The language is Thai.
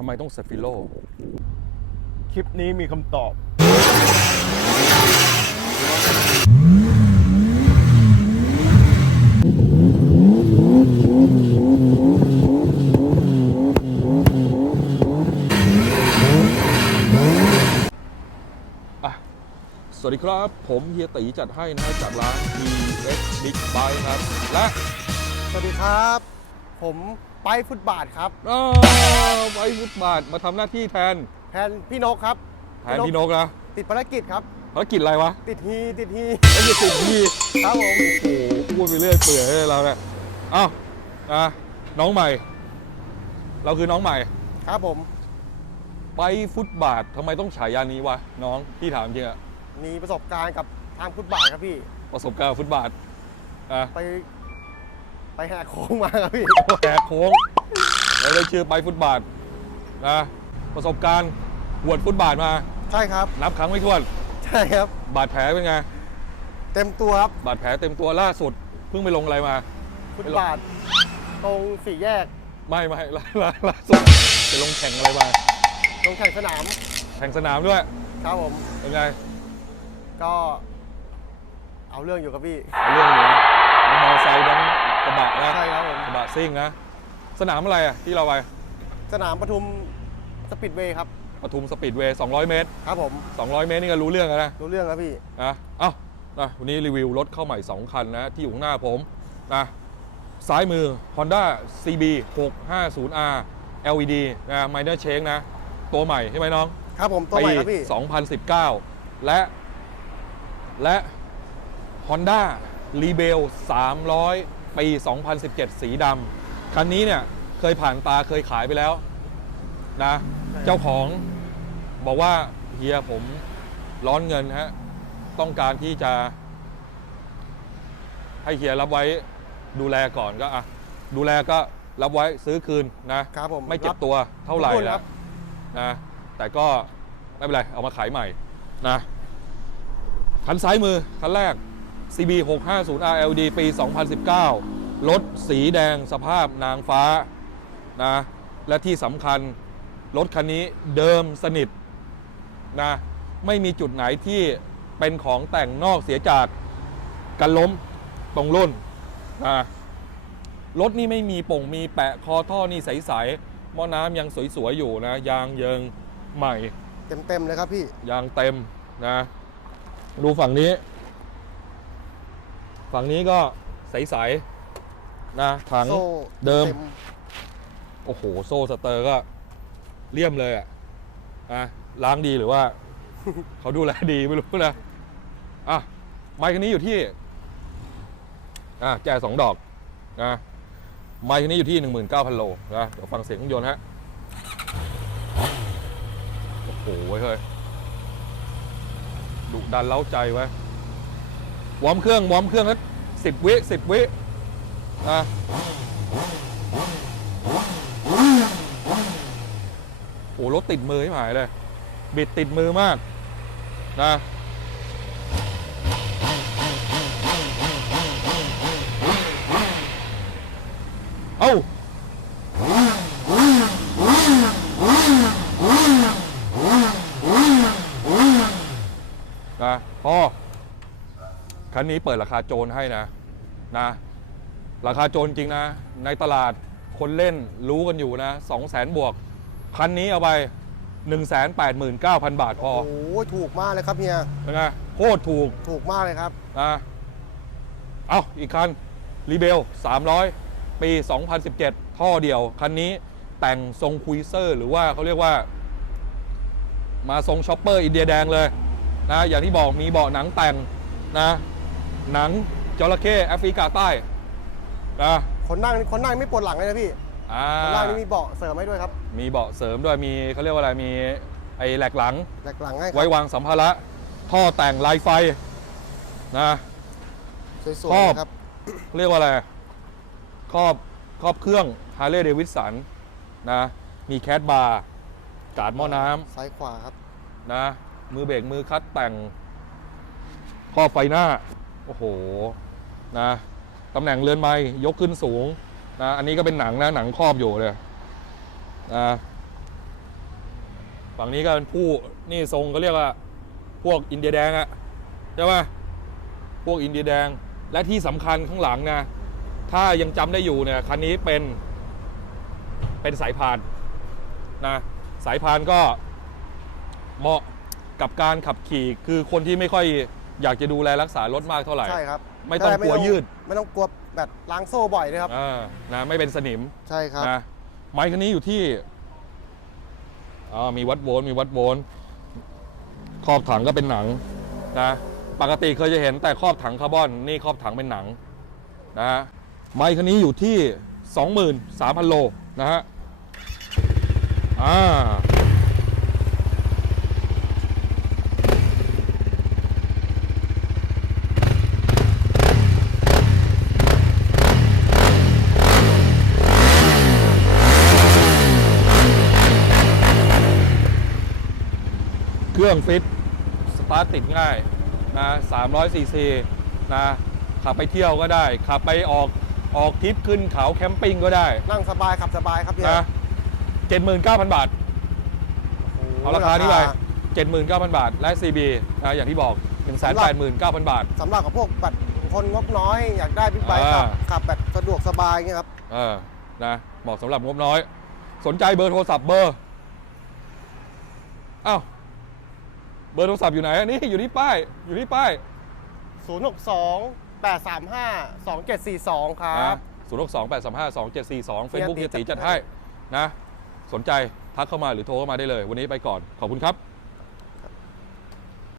ทำไมต้องเซฟิโล คลิปนี้มีคำตอบอะสวัสดีครับ ผมเฮียตีจัดให้นะฮะจากร้าน EX Big Bike ครับ และ สวัสดีครับ ผมไปฟุตบาทครับอ้าวไว้ฟุตบาทมาทำหน้าที่แทน แทนพี่นกครับแทนพี่นกนะติดภารกิจครับภารกิจอะไรวะ ติดฮีติดฮีไอ้เหี้ยติดพี่ครับผมโอ้โหพูดไปเรื่อยเปื่อยเลยเราเนี่ยเอ้านะน้องใหม่ เราคือน้องใหม่ ครับผม ไปฟุตบาททำไมต้องฉายานี้วะน้องพี่ถามจริงอะมีประสบการณ์กับทางฟุตบาทครับพี่ ประสบการณ์ฟุตบาทอะไป ไปแหกโค้งมาครับพี่ แหกโค้งแล้วได้ชื่อไปฟุตบาทนะประสบการณ์หวดฟุตบาทมา ใช่ครับ นับครั้งไม่ถ้วน ใช่ครับ บาดแผลเป็นไง เต็มตัวครับ บาดแผลเต็มตัวล่าสุด เพิ่งไปลงอะไรมา ฟุตบาทตรงสี่แยกไม่ไม่ล่าล่าล่าสุดไปลงแข่งอะไรมา ตรงแข่งสนาม แข่งสนามด้วย ครับผม เป็นไง ก็ เอาเรื่องอยู่ครับพี่เอาเรื่องอยู่นะทั้งมอเตอร์ไซค์ทั้งก ระบะนะใช่ครับผม กระบะซิ่งนะ สนามอะไรอะที่เราไปสนามปทุมสปิดเวย์ครับ ปทุมสปีดเวย์200 เมตร ครับผม 200 เมตรนี่ก็รู้เรื่องแล้วนะ รู้เรื่องครับพี่ นะเอ้านะวันนี้รีวิวรถเข้าใหม่ 2 คันนะ ที่อยู่ข้างหน้าผมนะซ้ายมือ Honda CB 650R LED นะ minor change นะ ตัวใหม่ใช่ไหมน้องครับผมตัวใหม่ครับพี่ 2019 และ และ Honda Rebel 300 ปี 2017 สีดำคันนี้เนี่ยเคยผ่านตาเคยขายไปแล้วนะใช่เจ้าของบอกว่าเฮียผมร้อนเงินฮะต้องการที่จะ ให้เฮียรับไว้ดูแลก่อนก็อะดูแลก็รับไว้ซื้อคืนนะครับผมไม่เจ็บรับตัวเท่าไหร่ทุกคนคแล้รัวบ นะแต่ก็ไม่เป็นไรเอามาขายใหม่นะคันซ้ายมือคันแรก CB 650 RLD ปี 2019 รถสีแดงสภาพนางฟ้านะและที่สำคัญรถคันนี้เดิมสนิทนะไม่มีจุดไหนที่เป็นของแต่งนอกเสียจากกันล้มตรงรุ่นนะรถนี่ไม่มีป่งมีแปะคอท่อนี่ใสๆหม้อน้ำยังสวยๆอยู่นะ ยางเยิงใหม่ เต็มเต็มๆเลยครับพี่ ยางเต็มนะ ดูฝั่งนี้ ฝั่งนี้ก็ใสๆนะถังโซ่เดิมต็โอ้โห โซ่สเตอร์ก็เลี่ยมเลยอะอะล้างดีหรือว่า เขาดูแลดีไม่รู้นะอะไมค์คันนี้อยู่ที่ อะแจสองดอกนะไมค์คันนี้อยู่ที่19,000โลนะเดี๋ยวฟังเสียงเครื่องยนต์ฮะโอ้โหเว้ยเฮ้ยดุดันเล้าใจไว้ย วอร์มเครื่องวอร์มเครื่องแล้วสิบวิสิบวินะโอ้รถติดมือให้หายเลยบิดติดมือมากนะเอ้านะพอ คันนี้เปิดราคาโจรให้นะนะ ราคาโจรจริงนะ ในตลาดคนเล่นรู้กันอยู่นะ2 0 0แสนบวก คันนี้เอาไป 1 8 9 0 0 0 บาทพอโอ้โหถูกมากเลยครับเฮียเป็นไงโคตรถูกถูกมากเลยครับนะเอาอีกคันรีเบล300 ปี 2017 ท่อเดียว คันนี้แต่งทรงคุยเซอร์ หรือว่าเขาเรียกว่า มาทรงช็อปเปอร์อินเดียแดงเลยนะอย่างที่บอกมีเบาะหนังแต่งนะ หนังจระเข้แอฟริกาใต้นะคนนั่งคนนั่งไม่ปวดหลังเลยนะพี่อ่าคนนั่งนี่มีเบาะเสริมให้ด้วยครับมีเบาะเสริมด้วยมีเขาเรียกว่าอะไรมีไอ้แหลกหลัง แหลกหลังให้คไว้รับวางสัมภาระท่อแต่งลายไฟนะ สวยครอบ ๆนะครับเรียกว่าอะไรครอบครอบเครื่อง Harley Davidson นะมีแคดบาร์กาดหม้อน้ซ้ายขวาครับำนะมือเบรกมือคัดแต่งครอบไฟหน้า โอ้โหนะตำแหน่งเรือนไม้ยกขึ้นสูงนะอันนี้ก็เป็นหนังนะหนังครอบอยู่เลยนะฝั่งนี้ก็เป็นผู้นี่ทรงก็เรียกว่าพวกอินเดียแดงอะใช่ไหมพวกอินเดียแดงและที่สำคัญข้างหลังนะถ้ายังจำได้อยู่เนี่ยคันนี้เป็นเป็นสายพานนะสายพานก็เหมาะกับการขับขี่คือคนที่ไม่ค่อย อยากจะดูแลรักษารถมากเท่าไหร่ ใช่ครับไม่ต้องใช่กลัวยืด ไม่ต้องกลัวแบบล้างโซ่บ่อยนะครับอ่านะไม่เป็นสนิมใช่ครับนะไม้คันนี้อยู่ที่อ่ามีวัดโวลต์มีวัดโวลต์ครอบถังก็เป็นหนังนะปกติเคยจะเห็นแต่ครอบถังคาร์บอนนี่ครอบถังเป็นหนังนะฮะไม้คันนี้อยู่ที่ 23,000 โลนะฮะอ่า รื่องฟิตสตาร์ทติดง่ายนะ300ซีซีนะขับไปเที่ยวก็ได้ ขับไปออกออกทริปขึ้นเขาแคมปิ้งก็ได้นั่งสบายขับสบายครับพี่นะ79,000บาทโอ้โหเอาราคานี้ไป79,000บาท และ CB นะอย่างที่บอก189,000บาทสำหรับกับพวกแบบคนงบน้อยอยากได้บิ๊กไบค์อ่าขับขับแบบสะดวกสบายเงี้ยครับเออนะเหมาะสำหรับงบน้อย สนใจเบอร์โทรศัพท์เบอร์อ้าวเบอร์โทรศัพท์อยู่ไหนอะนี่อยู่ที่ป้ายอยู่ที่ป้าย 062 835 2742 ครันะบศูนย์หกสองแปดสามห้าสองเจ็ดสี่สองเฟซบุ๊กเฮีเฮียยตีตีจัจัดดให้ให้นะ สนใจทักเข้ามาหรือโทรเข้ามาได้เลย วันนี้ไปก่อน ขอบคุณครับ